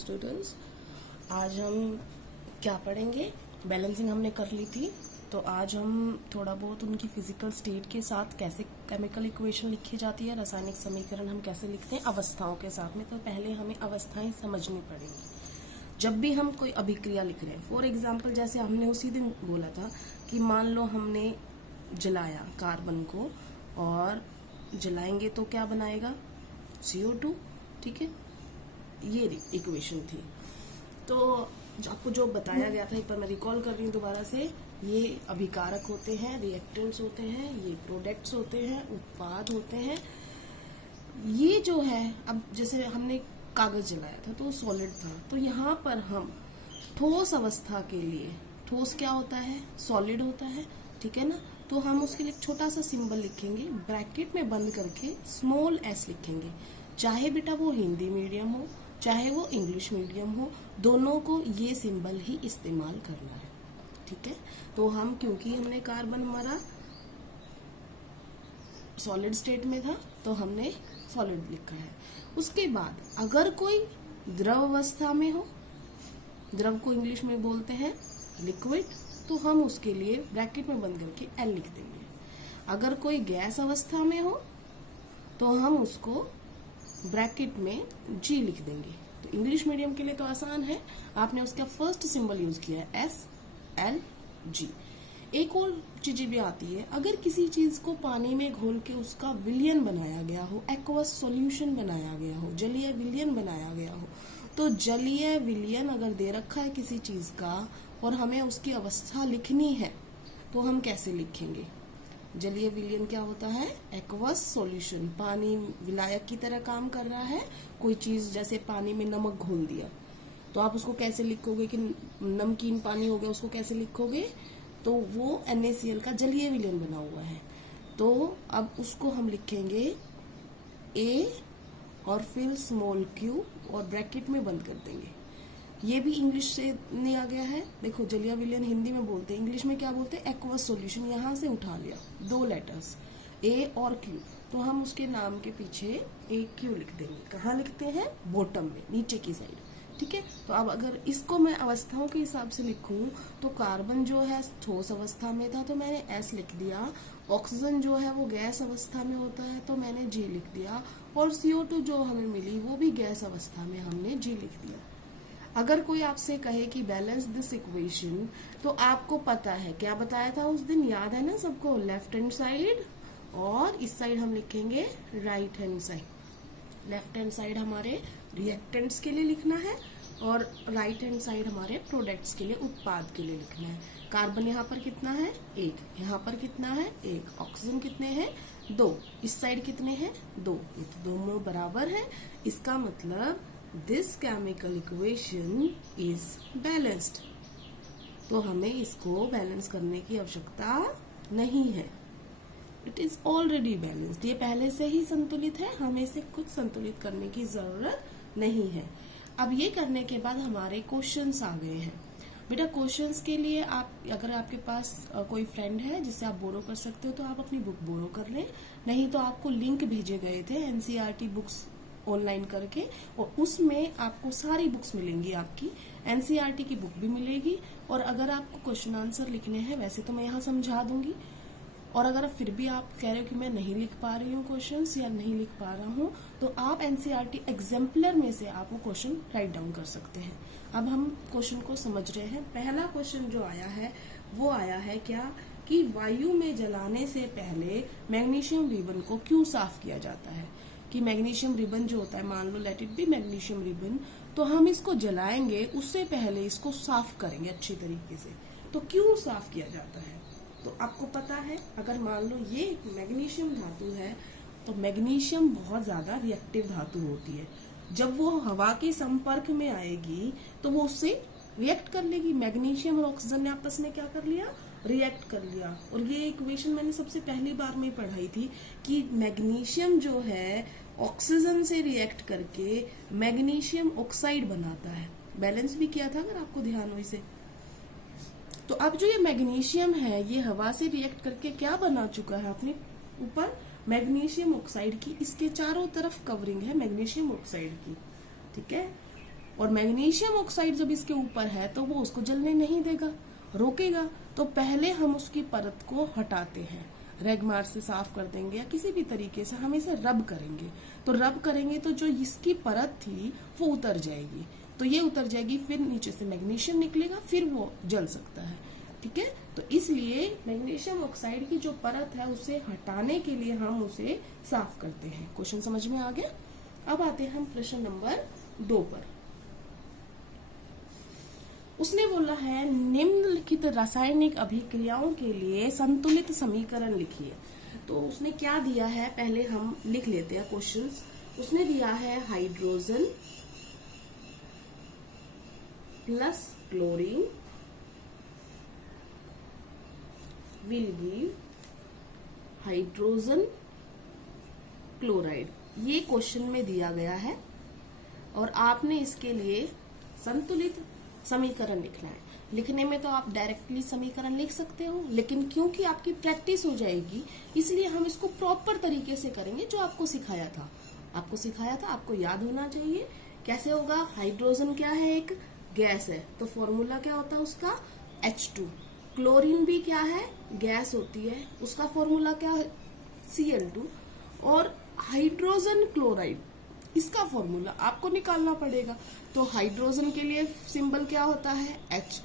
Students, आज हम क्या पढ़ेंगे। बैलेंसिंग हमने कर ली थी, तो आज हम थोड़ा बहुत उनकी फिजिकल स्टेट के साथ कैसे केमिकल इक्वेशन लिखी जाती है, रासायनिक समीकरण हम कैसे लिखते हैं अवस्थाओं के साथ में। तो पहले हमें अवस्थाएं समझनी पड़ेंगी जब भी हम कोई अभिक्रिया लिख रहे हैं। फॉर एग्जाम्पल, जैसे हमने उसी दिन बोला था कि मान लो हमने जलाया कार्बन को, और जलाएंगे तो क्या बनाएगा, CO2। ठीक है, ये इक्वेशन थी। तो आपको जो बताया गया था, एक बार मैं रिकॉल कर रही हूँ दोबारा से। ये अभिकारक होते हैं, रिएक्टेंट्स होते हैं, ये प्रोडक्ट्स होते हैं, उत्पाद होते हैं। ये जो है, अब जैसे हमने कागज जलाया था तो सॉलिड था, तो यहाँ पर हम ठोस अवस्था के लिए, ठोस क्या होता है, सॉलिड होता है, ठीक है ना। तो हम उसके लिए एक छोटा सा सिंबल लिखेंगे, ब्रैकेट में बंद करके स्मॉल s लिखेंगे। चाहे बेटा वो हिंदी मीडियम हो, चाहे वो इंग्लिश मीडियम हो, दोनों को ये सिंबल ही इस्तेमाल करना है, ठीक है। तो हम, क्योंकि हमने कार्बन हमारा सॉलिड स्टेट में था, तो हमने सॉलिड लिखा है। उसके बाद अगर कोई द्रव अवस्था में हो, द्रव को इंग्लिश में बोलते हैं लिक्विड, तो हम उसके लिए ब्रैकेट में बंद करके L लिख देंगे। अगर कोई गैस अवस्था में हो तो हम उसको ब्रैकेट में G लिख देंगे। तो इंग्लिश मीडियम के लिए तो आसान है, आपने उसका फर्स्ट सिंबल यूज किया है SLG। एक और चीज भी आती है, अगर किसी चीज को पानी में घोल के उसका विलयन बनाया गया हो, एक्वस सॉल्यूशन बनाया गया हो, जलीय विलयन बनाया गया हो, तो जलीय विलयन अगर दे रखा है किसी चीज का और हमें उसकी अवस्था लिखनी है, तो हम कैसे लिखेंगे। जलीय विलयन क्या होता है, एक्वस सॉल्यूशन, पानी विलायक की तरह काम कर रहा है। कोई चीज जैसे पानी में नमक घोल दिया, तो आप उसको कैसे लिखोगे कि नमकीन पानी हो गया, उसको कैसे लिखोगे, तो वो NaCl का जलीय विलयन बना हुआ है। तो अब उसको हम लिखेंगे A और फिर स्मॉल q और ब्रैकेट में बंद कर देंगे। ये भी इंग्लिश से लिया गया है। देखो, जलीय विलयन हिंदी में बोलते हैं, इंग्लिश में क्या बोलते हैं, एक्वस सॉल्यूशन। यहाँ से उठा लिया दो लेटर्स A और Q, तो हम उसके नाम के पीछे AQ लिख देंगे। कहाँ लिखते हैं, बॉटम में, नीचे की साइड, ठीक है। तो अब अगर इसको मैं अवस्थाओं के हिसाब से लिखूं, तो कार्बन जो है ठोस अवस्था में था तो मैंने S लिख दिया, ऑक्सीजन जो है वो गैस अवस्था में होता है तो मैंने G लिख दिया, और CO2 जो हमें मिली वो भी गैस अवस्था में हमने G लिख दिया। अगर कोई आपसे कहे कि बैलेंस दिस इक्वेशन, तो आपको पता है क्या बताया था उस दिन, याद है ना सबको, लेफ्ट हैंड साइड और इस साइड हम लिखेंगे right hand side. Left hand side हमारे रिएक्टेंट्स के लिए लिखना है और राइट हैंड साइड हमारे प्रोडक्ट्स के लिए, उत्पाद के लिए लिखना है। कार्बन यहाँ पर कितना है, 1, यहाँ पर कितना है, 1, ऑक्सीजन कितने हैं, 2, इस साइड कितने हैं, 2, ये तो दोनों बराबर है। इसका मतलब this chemical equation is balanced. तो हमें इसको बैलेंस करने की आवश्यकता नहीं है, इट इज ऑलरेडी बैलेंस्ड। ये पहले से ही संतुलित है, हमें इसे कुछ संतुलित करने की जरूरत नहीं है। अब ये करने के बाद हमारे क्वेश्चंस आ गए हैं। बेटा, क्वेश्चंस के लिए आप, अगर आपके पास कोई फ्रेंड है जिससे आप बोरो कर सकते हो तो आप अपनी बुक बोरो कर लें, नहीं तो आपको लिंक भेजे गए थे NCERT बुक्स ऑनलाइन करके, और उसमें आपको सारी बुक्स मिलेंगी। आपकी NCERT की बुक भी मिलेगी, और अगर आपको क्वेश्चन आंसर लिखने हैं, वैसे तो मैं यहाँ समझा दूंगी, और अगर फिर भी आप कह रहे हो कि मैं नहीं लिख पा रही हूँ क्वेश्चंस या नहीं लिख पा रहा हूँ, तो आप NCERT एग्जाम्पलर में से आप वो क्वेश्चन राइट डाउन कर सकते हैं। अब हम क्वेश्चन को समझ रहे हैं। पहला क्वेश्चन जो आया है वो आया है क्या, कि वायु में जलाने से पहले मैग्नीशियम रिबन को क्यों साफ किया जाता है। कि मैग्नीशियम रिबन जो होता है, मान लो let it be magnesium ribbon, तो हम इसको जलाएंगे, उससे पहले इसको साफ करेंगे अच्छी तरीके से। तो क्यों साफ किया जाता है, तो आपको पता है, अगर मान लो ये मैग्नीशियम धातु है, तो मैग्नीशियम बहुत ज्यादा रिएक्टिव धातु होती है। जब वो हवा के संपर्क में आएगी तो वो उससे रिएक्ट कर लेगी। मैग्नीशियम और ऑक्सीजन ने आपस में क्या कर लिया, रिएक्ट कर लिया। और ये इक्वेशन मैंने सबसे पहली बार में पढ़ाई थी कि मैग्नीशियम जो है ऑक्सीजन से रिएक्ट करके मैग्नीशियम ऑक्साइड बनाता है। बैलेंस भी किया था अगर आपको ध्यान हो इसे। तो अब जो ये मैग्नीशियम है, ये हवा से रिएक्ट करके क्या बना चुका है अपने ऊपर, मैग्नीशियम ऑक्साइड की। इसके चारों तरफ कवरिंग है मैग्नीशियम ऑक्साइड की, ठीक है। और मैग्नीशियम ऑक्साइड जब इसके ऊपर है तो वो उसको जलने नहीं देगा, रोकेगा। तो पहले हम उसकी परत को हटाते हैं, रेगमार से साफ कर देंगे या किसी भी तरीके से हम इसे रब करेंगे। तो रब करेंगे तो जो इसकी परत थी वो उतर जाएगी, तो ये उतर जाएगी, फिर नीचे से मैग्नीशियम निकलेगा, फिर वो जल सकता है। ठीक है, तो इसलिए मैग्नीशियम ऑक्साइड की जो परत है उसे हटाने के लिए हम उसे साफ करते हैं। क्वेश्चन समझ में आ गया। अब आते हैं हम प्रश्न नंबर 2 पर। उसने बोला है निम्नलिखित रासायनिक अभिक्रियाओं के लिए संतुलित समीकरण लिखिए। तो उसने क्या दिया है पहले हम लिख लेते हैं क्वेश्चंस। उसने दिया है hydrogen plus chlorine will give hydrogen chloride, ये क्वेश्चन में दिया गया है और आपने इसके लिए संतुलित समीकरण लिखना है। लिखने में तो आप डायरेक्टली समीकरण लिख सकते हो, लेकिन क्योंकि आपकी प्रैक्टिस हो जाएगी इसलिए हम इसको प्रॉपर तरीके से करेंगे जो आपको सिखाया था। आपको याद होना चाहिए कैसे होगा। हाइड्रोजन क्या है, एक गैस है, तो फॉर्मूला क्या होता है उसका H2। क्लोरीन भी क्या है, गैस होती है, उसका फॉर्मूला क्या है Cl2। और हाइड्रोजन क्लोराइड, इसका फॉर्मूला आपको निकालना पड़ेगा। तो हाइड्रोजन के लिए सिंबल क्या होता है H,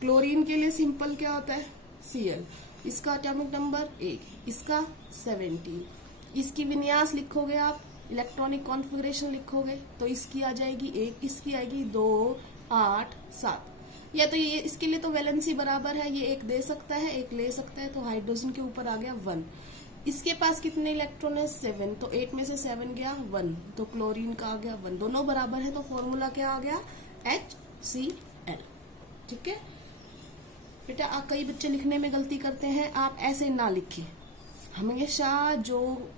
क्लोरीन के लिए सिंबल क्या होता है Cl, इसका एटॉमिक नंबर 1, इसका 17, इसकी विन्यास लिखोगे आप, इलेक्ट्रॉनिक कॉन्फ़िगरेशन लिखोगे तो इसकी आ जाएगी 1, इसकी आएगी 2, 8, 7। या तो ये इसके लिए तो वैलेंसी बराबर है, ये 1 दे सकता है 1 ले सकता है, तो हाइड्रोजन के ऊपर आ गया 1। इसके पास कितने इलेक्ट्रॉन है 7, तो 8 में से 7 गया 1, तो क्लोरीन का आ गया 1, दोनों बराबर है तो फॉर्मूला क्या आ गया HCl। ठीक है बेटा, कई बच्चे लिखने में गलती करते हैं, आप ऐसे ना लिखें। हमेशा जो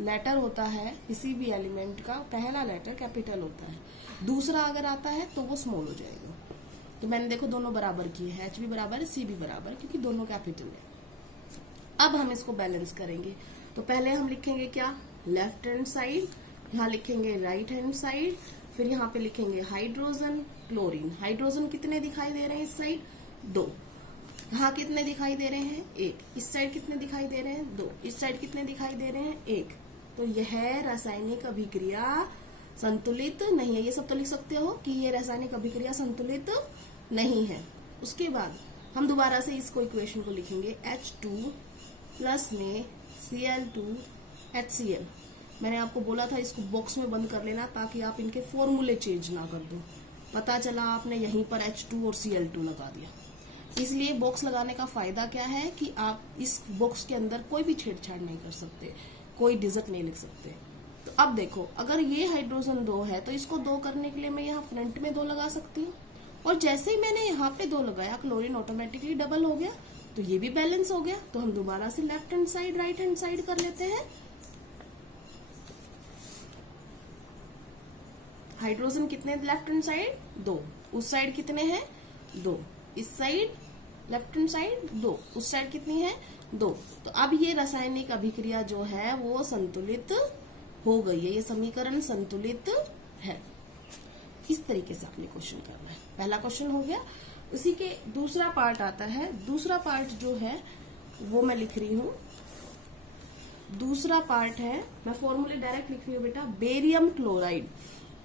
लेटर होता है किसी भी एलिमेंट का पहला लेटर कैपिटल होता है, दूसरा अगर आता है तो वो स्मॉल हो जाएगा। तो मैंने देखो दोनों बराबर किए हैं, H भी बराबर है C भी बराबर है, क्योंकि दोनों कैपिटल है। अब हम इसको बैलेंस करेंगे, तो पहले हम लिखेंगे क्या लेफ्ट हैंड साइड, यहाँ लिखेंगे राइट हैंड साइड, फिर यहाँ पे लिखेंगे हाइड्रोजन क्लोरीन। हाइड्रोजन कितने दिखाई दे रहे हैं इस साइड 2, यहाँ कितने दिखाई दे रहे हैं 1, इस साइड कितने दिखाई दे रहे हैं 2, इस साइड कितने दिखाई दे रहे हैं 1। तो यह रासायनिक अभिक्रिया संतुलित नहीं है। ये सब तो लिख सकते हो कि ये रासायनिक अभिक्रिया संतुलित नहीं है। उसके बाद हम दोबारा से इसको इक्वेशन को लिखेंगे H2 प्लस में Cl2 HCl। मैंने आपको बोला था इसको बॉक्स में बंद कर लेना ताकि आप इनके फॉर्मूले चेंज ना कर दो। पता चला आपने यहीं पर H2 और Cl2 लगा दिया। इसलिए बॉक्स लगाने का फायदा क्या है कि आप इस बॉक्स के अंदर कोई भी छेड़छाड़ नहीं कर सकते, कोई डिजिट नहीं लिख सकते। तो अब देखो, अगर ये हाइड्रोजन 2 है तो इसको 2 करने के लिए मैं यहाँ फ्रंट में 2 लगा सकती हूँ, और जैसे ही मैंने यहाँ पे 2 लगाया क्लोरीन ऑटोमेटिकली डबल हो गया, तो ये भी बैलेंस हो गया। तो हम दोबारा से left hand side right hand side कर लेते हैं। हाइड्रोजन कितने लेफ्ट हैंड साइड 2, उस साइड कितने हैं 2, इस साइड लेफ्ट हैंड साइड 2, उस साइड कितनी है 2। तो अब ये रासायनिक अभिक्रिया जो है वो संतुलित हो गई है, ये समीकरण संतुलित है। इस तरीके से आपने क्वेश्चन करना है। पहला क्वेश्चन हो गया। उसी के दूसरा पार्ट आता है। दूसरा पार्ट जो है वो मैं लिख रही हूँ। दूसरा पार्ट है, मैं फॉर्मूले डायरेक्ट लिख रही हूँ बेटा, बेरियम क्लोराइड।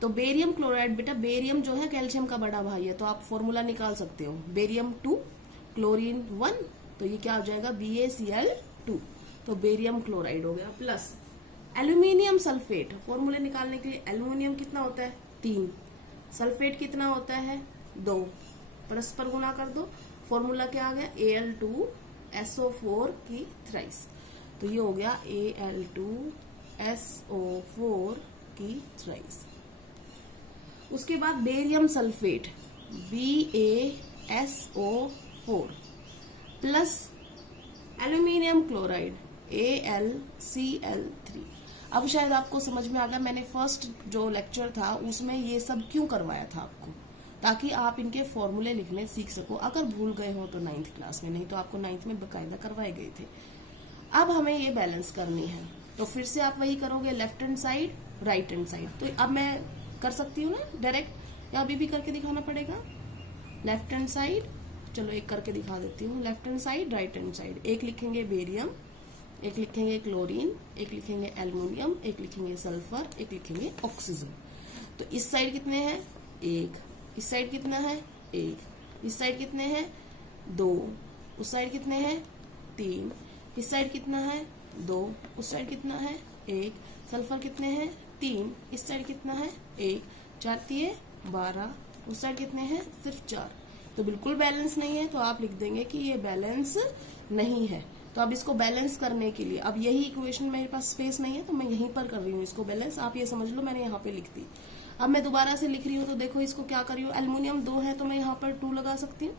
तो बेरियम क्लोराइड बेटा, बेरियम जो है कैल्शियम का बड़ा भाई है, तो आप फॉर्मूला निकाल सकते हो। बेरियम 2 क्लोरीन 1, तो ये क्या हो जाएगा BaCl2, तो बेरियम क्लोराइड हो गया। प्लस एल्यूमिनियम सल्फेट, फॉर्मूले निकालने के लिए एल्यूमिनियम कितना होता है 3, सल्फेट कितना होता है 2, परस्पर गुणा कर दो, फॉर्मूला क्या आ गया Al2SO4 की थ्राइस, तो ये हो गया Al2SO4 की थ्राइस। उसके बाद barium sulphate BaSO4 plus aluminium chloride AlCl3। अब शायद आपको समझ में आ गया, मैंने फर्स्ट जो लेक्चर था उसमें ये सब क्यों करवाया था आपको, ताकि आप इनके फॉर्मूले लिखने सीख सको। अगर भूल गए हो तो 9th क्लास में, नहीं तो आपको 9th में बकायदा करवाए गए थे। अब हमें ये बैलेंस करनी है, तो फिर से आप वही करोगे, left hand side right hand side. तो अब मैं कर सकती हूँ ना डायरेक्ट, या अभी भी करके दिखाना पड़ेगा? लेफ्ट हैंड साइड, चलो एक करके दिखा देती हूँ। Left hand side, right hand side, एक लिखेंगे बेरियम, एक लिखेंगे क्लोरीन, एक लिखेंगे एल्युमिनियम, एक लिखेंगे सल्फर, एक लिखेंगे ऑक्सीजन। तो इस साइड कितने हैं? एक। इस साइड कितना है? एक। इस साइड कितने हैं? दो। उस साइड कितने हैं? तीन। इस साइड कितना है? दो। उस साइड कितना है? एक। सल्फर कितने हैं? तीन। इस साइड कितना है? एक। 4 तिये 12। उस साइड कितने हैं? सिर्फ 4। तो बिल्कुल बैलेंस नहीं है, तो आप लिख देंगे कि ये बैलेंस नहीं है। तो अब इसको बैलेंस करने के लिए, अब यही इक्वेशन मेरे पास स्पेस नहीं है तो मैं यहीं पर कर रही हूँ इसको बैलेंस। आप ये समझ लो मैंने यहाँ पे लिख दी। अब मैं दोबारा से लिख रही हूँ, तो देखो इसको क्या कर रही हूँ, एल्युमिनियम 2 है तो मैं यहाँ पर 2 लगा सकती हूँ।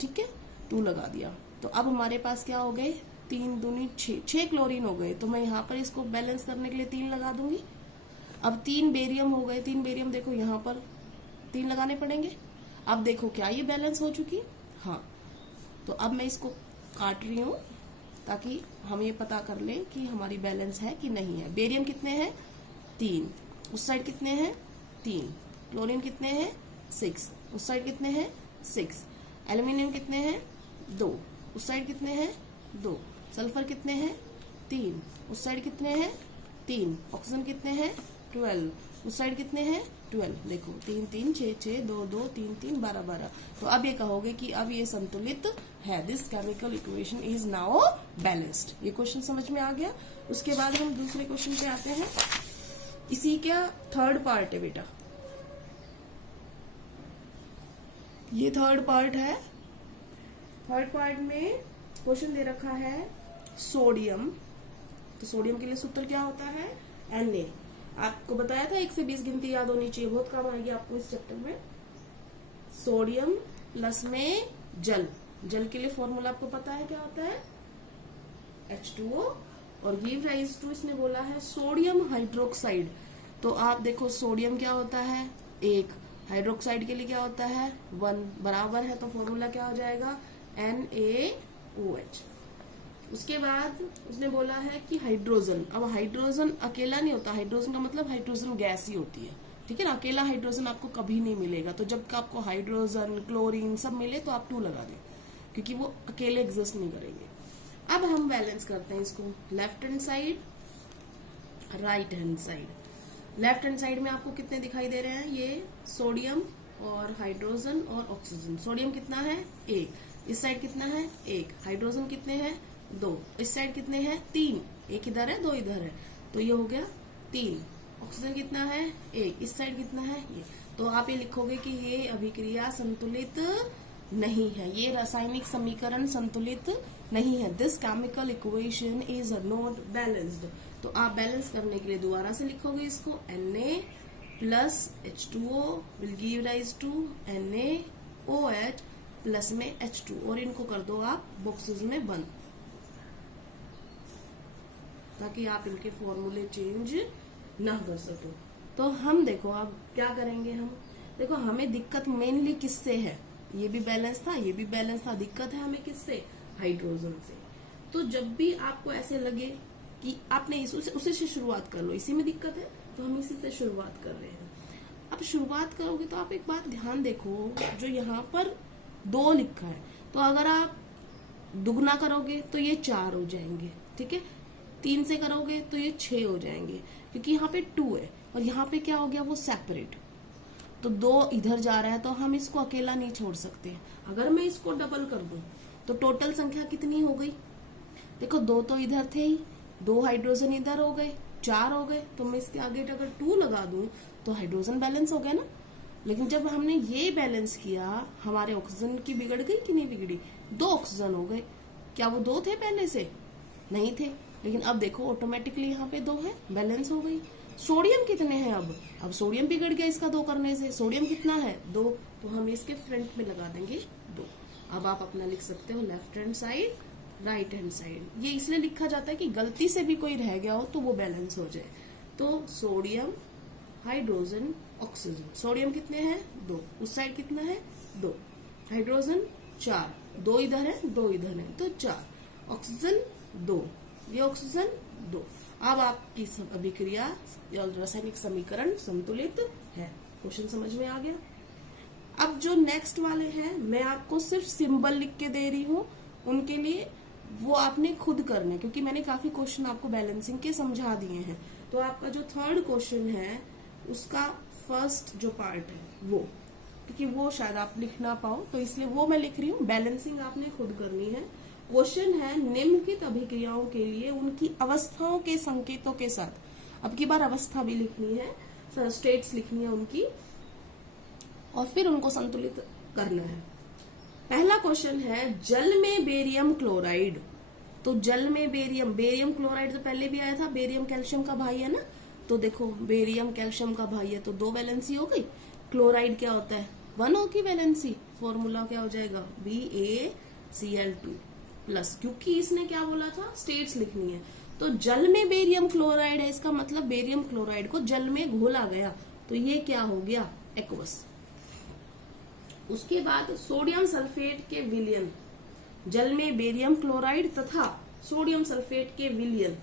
ठीक है, 2 लगा दिया। तो अब हमारे पास क्या हो गए? 3 दूनी 6 क्लोरीन हो गए। तो मैं यहाँ पर इसको बैलेंस करने के लिए 3 लगा दूंगी। अब 3 बेरियम हो गए। 3 बेरियम देखो यहाँ पर 3 लगाने पड़ेंगे। अब देखो क्या ये बैलेंस हो चुकी? हाँ। तो अब मैं इसको काट रही हूँ ताकि हम ये पता कर लें कि हमारी बैलेंस है कि नहीं है। बेरियम कितने हैं? 3। उस साइड कितने हैं? 3। क्लोरीन कितने हैं? 6। उस साइड कितने हैं? 6। एल्युमिनियम कितने हैं? 2। उस साइड कितने हैं? 2। सल्फर कितने हैं? 3। उस साइड कितने हैं? 3। ऑक्सीजन कितने हैं? 12। उस साइड कितने हैं? 12। देखो 3 3 6 6 2 2 3 3 12 12। तो अब ये कहोगे कि अब ये संतुलित है। This chemical equation is now balanced. ये क्वेश्चन समझ में आ गया। उसके बाद हम दूसरे क्वेश्चन पे आते हैं। इसी का थर्ड पार्ट है बेटा, ये थर्ड पार्ट है। थर्ड पार्ट में क्वेश्चन दे रखा है सोडियम। तो सोडियम के लिए सूत्र क्या होता है? Na। आपको बताया था 1 से 20 गिनती याद होनी चाहिए, बहुत काम आएगी आपको इस चैप्टर में। सोडियम प्लस में जल, जल के लिए फॉर्मूला आपको पता है क्या होता है? H2O। और गिव राइज टू, इसने बोला है सोडियम हाइड्रोक्साइड। तो आप देखो सोडियम क्या होता है? 1। हाइड्रोक्साइड के लिए क्या होता है? 1। बराबर है तो फॉर्मूला क्या हो जाएगा? NaOH। उसके बाद उसने बोला है कि हाइड्रोजन। अब हाइड्रोजन अकेला नहीं होता, हाइड्रोजन का मतलब हाइड्रोजन गैस ही होती है। ठीक है ना, अकेला हाइड्रोजन आपको कभी नहीं मिलेगा। तो जब आपको हाइड्रोजन क्लोरीन सब मिले तो आप 2 लगा दें, क्योंकि वो अकेले एग्जिस्ट नहीं करेंगे। अब हम बैलेंस करते हैं इसको, left hand side, right hand side. Left hand side में आपको कितने दिखाई दे रहे हैं? ये सोडियम और हाइड्रोजन और ऑक्सीजन। सोडियम कितना है? 1। इस साइड कितना है? 1। हाइड्रोजन कितने हैं? 2। इस साइड कितने हैं? 3। 1 इधर है 2 इधर है, तो ये हो गया 3। ऑक्सीजन कितना है? 1। इस साइड कितना है? ये। तो आप ये लिखोगे कि ये अभिक्रिया संतुलित नहीं है, ये रासायनिक समीकरण संतुलित नहीं है। This chemical equation is not balanced. तो आप बैलेंस करने के लिए दोबारा से लिखोगे इसको, Na plus H2O will give rise to NaOH plus में H2, और इनको कर दो आप बॉक्सेस में बंद, ताकि आप इनके फॉर्मूले चेंज ना कर सको। तो हम देखो अब क्या करेंगे, हम देखो हमें दिक्कत मेनली किससे है? ये भी बैलेंस था, ये भी बैलेंस था। दिक्कत है हमें किससे? हाइड्रोजन से। तो जब भी आपको ऐसे लगे कि आपने उसी से शुरुआत कर लो, इसी में दिक्कत है तो हम इसी से शुरुआत कर रहे हैं। अब शुरुआत करोगे तो आप एक बात ध्यान देखो, जो यहाँ पर 2 लिखा है, तो अगर आप दुगना करोगे तो ये 4 हो जाएंगे। ठीक है, 3 से करोगे तो ये 6 हो जाएंगे, क्योंकि यहाँ पे 2 है और यहाँ पे क्या हो गया? वो सेपरेट। तो 2 इधर जा रहा है तो हम इसको अकेला नहीं छोड़ सकते। अगर मैं इसको डबल कर दूं तो टोटल संख्या कितनी हो गई? देखो 2 तो इधर थे ही, 2 हाइड्रोजन इधर हो गए, 4 हो गए। तो मैं इसके आगे अगर 2 लगा दूं तो हाइड्रोजन बैलेंस हो गया ना। लेकिन जब हमने ये बैलेंस किया, हमारे ऑक्सीजन की बिगड़ गई कि नहीं बिगड़ी? 2 ऑक्सीजन हो गए। क्या वो 2 थे पहले से? नहीं थे। लेकिन अब देखो ऑटोमेटिकली यहाँ पे 2 है, बैलेंस हो गई। सोडियम कितने हैं? अब सोडियम बिगड़ गया इसका 2 करने से। सोडियम कितना है? 2। तो हम इसके फ्रंट में लगा देंगे 2। अब आप अपना लिख सकते हो left hand side, right hand side. ये इसलिए लिखा जाता है कि गलती से भी कोई रह गया हो तो वो बैलेंस हो जाए। तो सोडियम, हाइड्रोजन, ऑक्सीजन। सोडियम कितने हैं? 2। उस साइड कितना है? 2। हाइड्रोजन 4, 2 इधर है 2 इधर है, तो 4। ऑक्सीजन 2, ये ऑक्सीजन 2। अब आपकी अभिक्रिया या रासायनिक समीकरण संतुलित है। क्वेश्चन समझ में आ गया। अब जो नेक्स्ट वाले हैं मैं आपको सिर्फ सिंबल लिख के दे रही हूँ, उनके लिए वो आपने खुद करने, क्योंकि मैंने काफी क्वेश्चन आपको बैलेंसिंग के समझा दिए हैं। तो आपका जो थर्ड क्वेश्चन है उसका फर्स्ट जो पार्ट है वो, क्योंकि वो शायद आप लिख ना पाओ तो इसलिए वो मैं लिख रही हूँ, बैलेंसिंग आपने खुद करनी है। क्वेश्चन है निम्नलिखित अभिक्रियाओं के लिए उनकी अवस्थाओं के संकेतों के साथ, अब की बार अवस्था भी लिखनी है, स्टेट्स लिखनी है उनकी, और फिर उनको संतुलित करना है। पहला क्वेश्चन है जल में बेरियम क्लोराइड। तो जल में बेरियम क्लोराइड तो पहले भी आया था, बेरियम कैल्शियम का भाई है ना, तो देखो बेरियम कैल्शियम का भाई है तो 2 वैलेंसी हो गई। क्लोराइड क्या होता है 1 होगी वैलेंसी, फॉर्मूला क्या हो जाएगा BaCl2 प्लस, क्योंकि इसने क्या बोला था स्टेट्स लिखनी है। तो जल में बेरियम क्लोराइड है, इसका मतलब बेरियम क्लोराइड को जल में घोला गया, तो ये क्या हो गया एक्वस। उसके बाद सोडियम सल्फेट के विलयन, जल में बेरियम क्लोराइड तथा सोडियम सल्फेट के विलयन।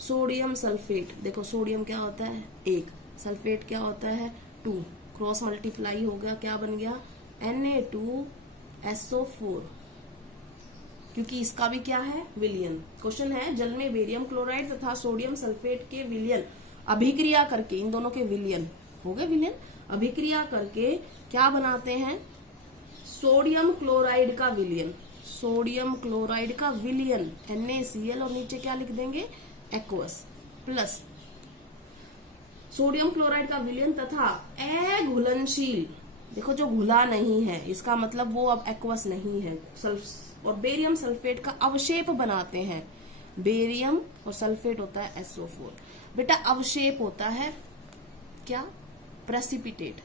सोडियम सल्फेट, देखो सोडियम क्या होता है 1, सल्फेट क्या होता है 2, क्रॉस मल्टीप्लाई हो गया, क्या बन गया Na2SO4, क्योंकि इसका भी क्या है विलयन। क्वेश्चन है जल में बेरियम क्लोराइड तथा सोडियम सल्फेट के विलयन अभिक्रिया करके, इन दोनों के विलयन हो गए विलयन, अभिक्रिया करके क्या बनाते हैं सोडियम क्लोराइड का विलयन, सोडियम क्लोराइड का विलयन NaCl और नीचे क्या लिख देंगे एक्वस, प्लस सोडियम क्लोराइड का विलयन तथा अघुलनशील, देखो जो घुला नहीं है इसका मतलब वो अब एक्वस नहीं है, और बेरियम सल्फेट का अवशेप बनाते हैं। बेरियम और सल्फेट होता है SO4, बेटा अवशेप होता है क्या प्रेसिपिटेट।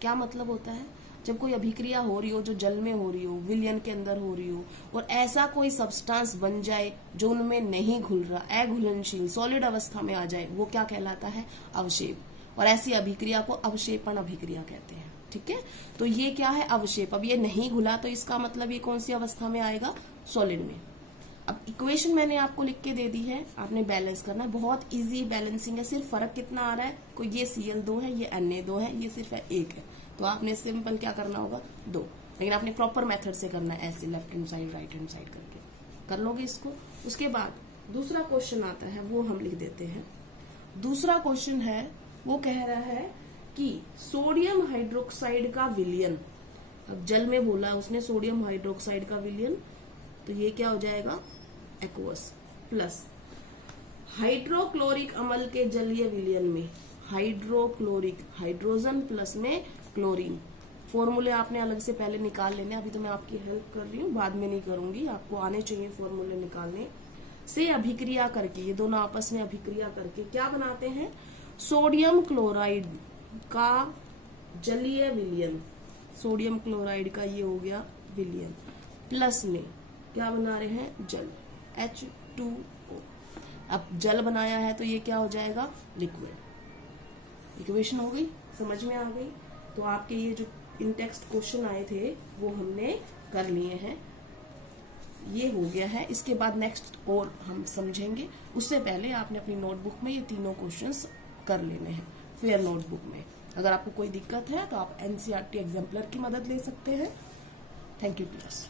क्या मतलब होता है जब कोई अभिक्रिया हो रही हो जो जल में हो रही हो, विलयन के अंदर हो रही हो, और ऐसा कोई सब्सटेंस बन जाए जो उनमें नहीं घुल रहा, अघुलनशील सॉलिड अवस्था में आ जाए, वो क्या कहलाता है अवशेप। और ऐसी अभिक्रिया को अवशेपण अभिक्रिया कहते हैं। ठीक है, तो ये क्या है अवशेप। अब ये नहीं घुला तो इसका मतलब ये कौन सी अवस्था में आएगा सॉलिड में। अब इक्वेशन मैंने आपको लिख के दे दी है, आपने बैलेंस करना है, बहुत इजी बैलेंसिंग है। सिर्फ फर्क कितना आ रहा है, कोई ये Cl2 है, ये Na2 है, ये सिर्फ 1 है, तो आपने सिंपल क्या करना होगा 2, लेकिन आपने प्रॉपर मेथड से करना है, ऐसे left hand side right hand side करके कर लोगे इसको। उसके बाद दूसरा क्वेश्चन आता है, वो हम लिख देते हैं। दूसरा क्वेश्चन है वो कह रहा है कि सोडियम हाइड्रोक्साइड का विलयन, अब जल में बोला उसने सोडियम हाइड्रोक्साइड का विलयन, तो ये क्या हो जाएगा एक्वस, प्लस हाइड्रोक्लोरिक अम्ल के जलीय विलयन में, हाइड्रोक्लोरिक हाइड्रोजन प्लस में क्लोरीन, फॉर्मूले आपने अलग से पहले निकाल लेने, अभी तो मैं आपकी हेल्प कर रही हूँ, बाद में नहीं करूंगी, आपको आने चाहिए फॉर्मूले निकालने से। अभिक्रिया करके ये दोनों आपस में अभिक्रिया करके क्या बनाते हैं सोडियम क्लोराइड का जलीय विलयन, सोडियम क्लोराइड का ये हो गया विलयन, प्लस में क्या बना रहे हैं जल H2O। अब जल बनाया है तो ये क्या हो जाएगा लिक्विड। इक्वेशन हो गई, समझ में आ गई। तो आपके ये जो इन टेक्स्ट क्वेश्चन आए थे वो हमने कर लिए हैं, ये हो गया है। इसके बाद नेक्स्ट और हम समझेंगे, उससे पहले आपने अपनी नोटबुक में ये तीनों क्वेश्चंस कर लेने हैं फेयर नोटबुक में। अगर आपको कोई दिक्कत है तो आप NCERT एग्जाम्पलर की मदद ले सकते हैं। Thank you class.